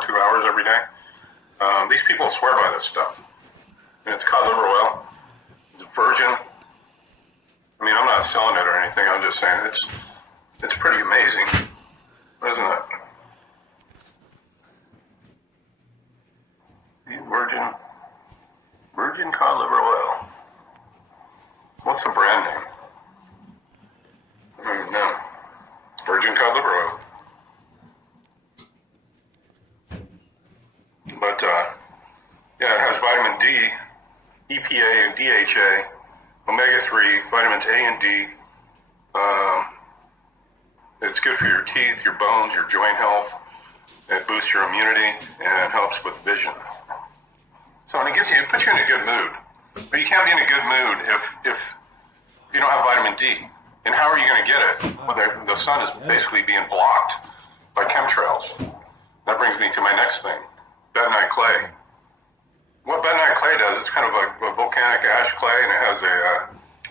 for 2 hours every day. These people swear by this stuff. And it's cod liver oil. It's virgin. I mean, I'm not selling it or anything. I'm just saying it's pretty amazing, isn't it? Virgin cod liver oil. What's the brand name? I don't know. Virgin cod liver oil. But yeah, it has vitamin D, EPA, and DHA, omega-3, vitamins A and D. It's good for your teeth, your bones, your joint health. It boosts your immunity and helps with vision. So and it puts you in a good mood. But you can't be in a good mood if you don't have vitamin D. And how are you going to get it? Well, the sun is basically being blocked by chemtrails. That brings me to my next thing, bentonite clay. What bentonite clay does, it's kind of a volcanic ash clay, and it has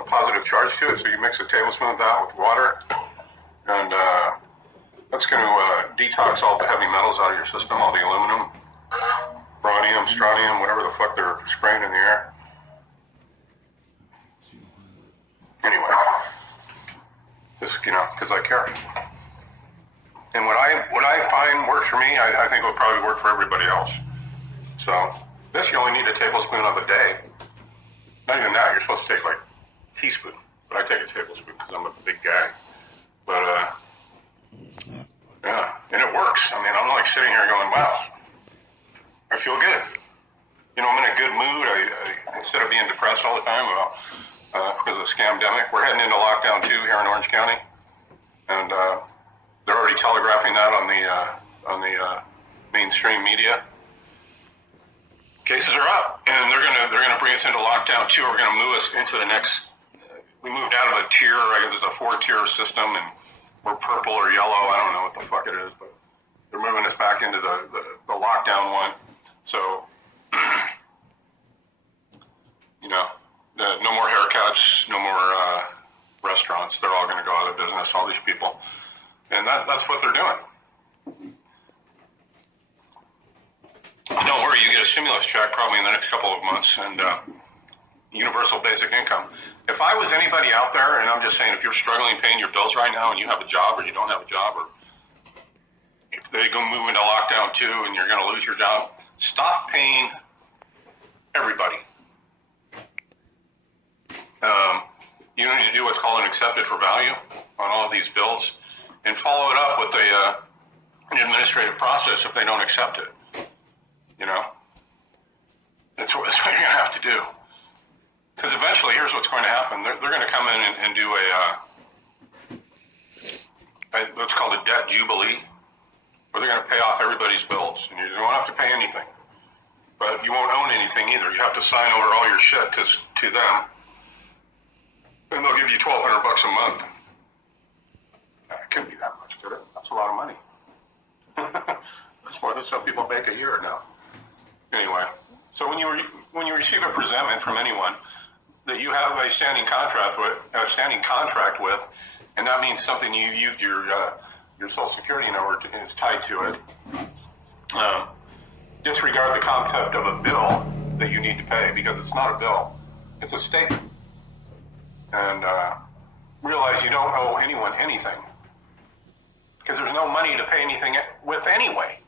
a positive charge to it. So you mix a tablespoon of that with water, and that's going to detox all the heavy metals out of your system, all the aluminum, rhodium, strontium, whatever the fuck they're spraying in the air. Anyway, just, because I care. And what I find works for me, I think will probably work for everybody else. So this, you only need a tablespoon of a day. Not even that, you're supposed to take like a teaspoon. But I take a tablespoon because I'm a big guy. But yeah, and it works. I mean, I'm like sitting here going, wow, I feel good. I'm in a good mood. I instead of being depressed all the time because of the scamdemic, we're heading into lockdown 2 here in Orange County, and they're already telegraphing that on the mainstream media. Cases are up, and they're gonna bring us into lockdown 2. We're gonna move us into the next. We moved out of a tier. I guess it's a 4-tier system, and we're purple or yellow. I don't know what the fuck it is, but they're moving us back into the lockdown one. So, no more haircuts, no more restaurants. They're all going to go out of business, all these people. And that's what they're doing. Don't worry, you get a stimulus check probably in the next couple of months, and universal basic income. If I was anybody out there, and I'm just saying, if you're struggling paying your bills right now and you have a job or you don't have a job, or if they go move into lockdown 2 and you're going to lose your job, stop paying everybody. You need to do what's called an accepted for value on all of these bills and follow it up with an administrative process if they don't accept it. That's what you're going to have to do. Because eventually, here's what's going to happen. They're going to come in and do what's called a debt jubilee, where they're going to pay off everybody's bills. And you won't have to pay anything. But you won't own anything either. You have to sign over all your shit to them. And they'll give you $1,200 a month. It couldn't be that much, could it? That's a lot of money. That's more than some people make a year now. Anyway, so when you receive a presentment from anyone that you have a standing contract with, and that means something you used your Social Security number is tied to it. Disregard the concept of a bill that you need to pay, because it's not a bill; it's a statement. And realize you don't owe anyone anything, because there's no money to pay anything with anyway.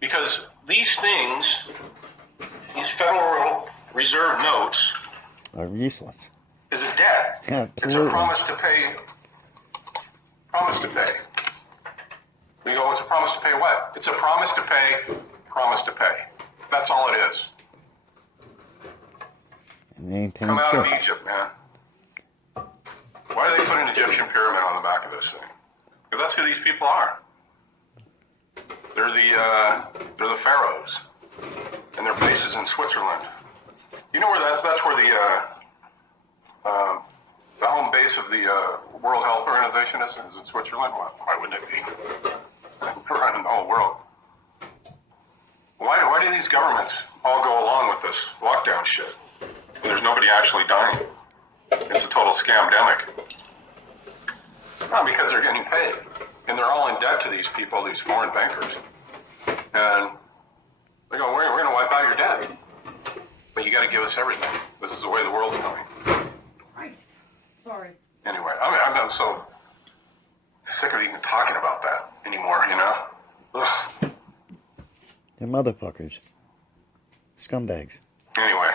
Because these things, these Federal Reserve notes, are useless. Is a debt. Absolutely. It's a promise to pay. Promise to pay. We go, it's a promise to pay what? It's a promise to pay. Promise to pay. That's all it is. And they ain't paying Come out shit. of Egypt, man. Why do they put an Egyptian pyramid on the back of this thing? Because that's who these people are. They're the pharaohs, and their base is in Switzerland. You know where that's where the home base of the World Health Organization is in Switzerland? Why wouldn't it be? Around the whole world. Why do these governments all go along with this lockdown shit? And there's nobody actually dying. It's a total scamdemic. Not because they're getting paid. And they're all in debt to these people, these foreign bankers. And they go, we're going to wipe out your debt. But you got to give us everything. This is the way the world's going. Sorry. Anyway, I'm so sick of even talking about that anymore, you know? Ugh. They're motherfuckers. Scumbags. Anyway,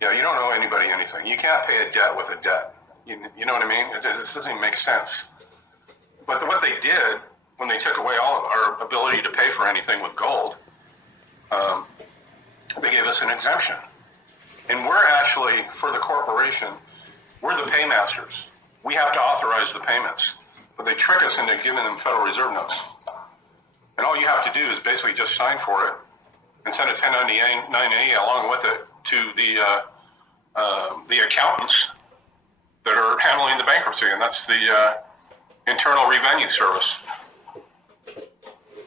yeah, you don't owe anybody anything. You can't pay a debt with a debt. You know what I mean? This doesn't even make sense. But what they did, when they took away all of our ability to pay for anything with gold, they gave us an exemption. And we're actually, for the corporation, we're the paymasters. We have to authorize the payments. But they trick us into giving them Federal Reserve notes. And all you have to do is basically just sign for it and send a 1099-A along with it to the accountants that are handling the bankruptcy, and that's the Internal Revenue Service.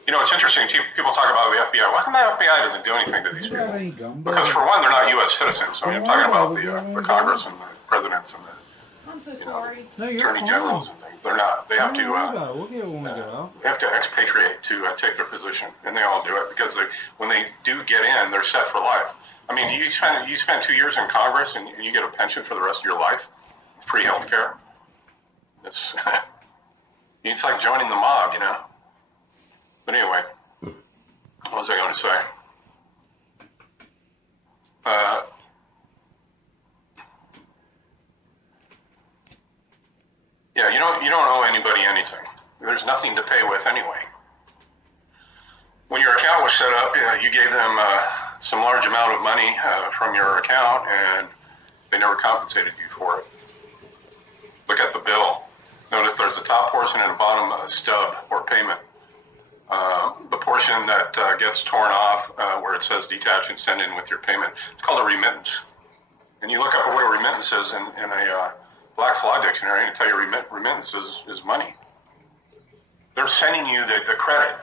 You know, it's interesting, people talk about the FBI. Why come the FBI doesn't do anything to these people? Because for one, they're not U.S. citizens. So I'm talking about the Congress and the presidents and the sorry. attorney generals and things. They're not. They have to. We'll get it when we get out. They have to expatriate to take their position, and they all do it because when they do get in, they're set for life. I mean, you spend 2 years in Congress and you get a pension for the rest of your life, free health care. It's like joining the mob, you know. But anyway, what was I going to say? Yeah, you don't owe anybody anything. There's nothing to pay with anyway. When your account was set up, you gave them some large amount of money from your account, and they never compensated you for it. Look at the bill. Notice there's a top portion and a bottom stub or payment. The portion that gets torn off where it says detach and send in with your payment, it's called a remittance. And you look up what a remittance is in a Black's Law Dictionary, and it'll tell you remittance is money. They're sending you the credit.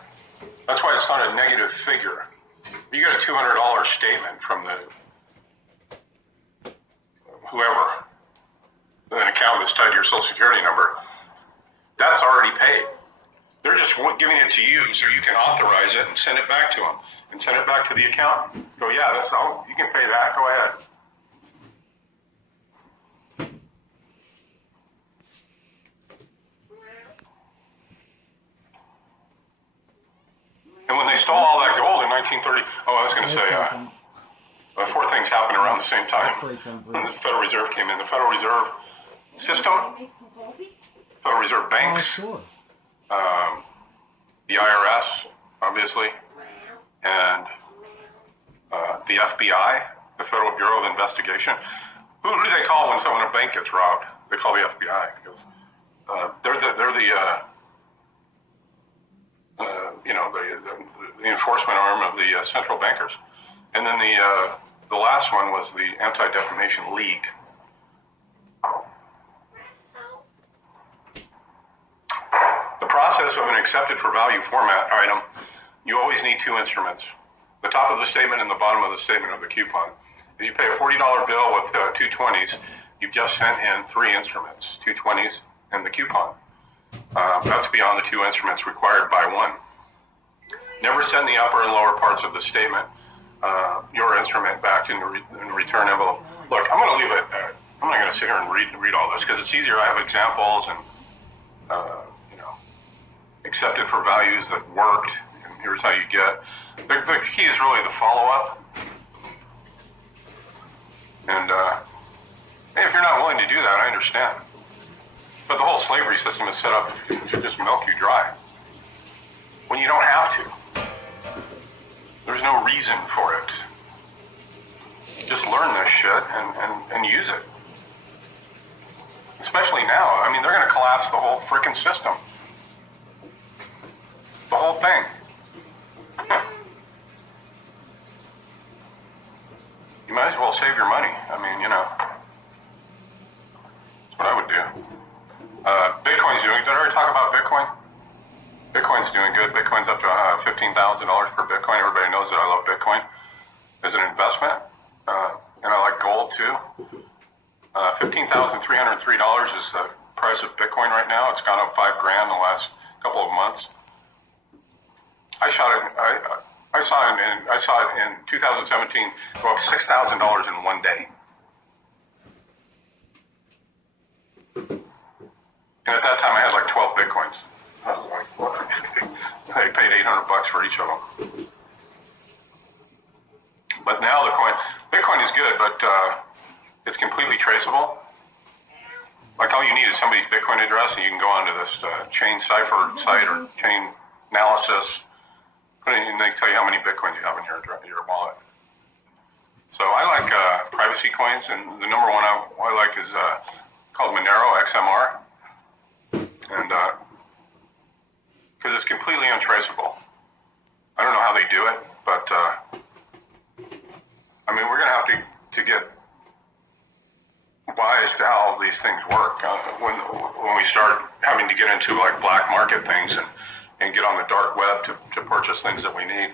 That's why it's not a negative figure. If you get a $200 statement from whoever, an account that's tied to your Social Security number, that's already paid. They're just giving it to you so you can authorize it and send it back to them and send it back to the accountant. Go, yeah, that's all. You can pay that. Go ahead. And when they stole all that gold in 1930, I was going to say, four things happened around the same time when the Federal Reserve came in. The Federal Reserve System, Federal Reserve Banks, the IRS, obviously, and the FBI, the Federal Bureau of Investigation. Who do they call when a bank gets robbed? They call the FBI because they're the enforcement arm of the central bankers. And then the last one was the Anti-Defamation League. The process of an accepted for value format item, you always need two instruments. The top of the statement and the bottom of the statement of the coupon. If you pay a $40 bill with two 20s, you've just sent in three instruments, two 20s and the coupon. That's beyond the two instruments required by one. Never send the upper and lower parts of the statement, your instrument, back in the return envelope. Look, I'm going to leave it. I'm not going to sit here and read all this because it's easier. I have examples and accepted for values that worked, and here's how you get. The key is really the follow-up. And hey, if you're not willing to do that, I understand. But the whole slavery system is set up to just milk you dry when you don't have to. There's no reason for it. Just learn this shit and use it. Especially now. I mean, they're going to collapse the whole freaking system. The whole thing. You might as well save your money. I mean, that's what I would do. Bitcoin's doing. Did I already talk about Bitcoin? Bitcoin's doing good. Bitcoin's up to $15,000 per Bitcoin. Everybody knows that I love Bitcoin as an investment, and I like gold too. $15,303 is the price of Bitcoin right now. It's gone up $5,000 in the last couple of months. I saw it in 2017 go up $6,000 in one day. And at that time, I had like 12 bitcoins. I was like, what? I paid $800 for each of them. But now Bitcoin is good, but it's completely traceable. Like all you need is somebody's Bitcoin address, and you can go onto this chain cipher site or chain analysis, and they tell you how many Bitcoins you have in your wallet. So I like privacy coins, and the number one I like is called Monero XMR, and because it's completely untraceable. I don't know how they do it, but I mean, we're gonna have to get wise to how these things work when we start having to get into like black market things and get on the dark web to purchase things that we need.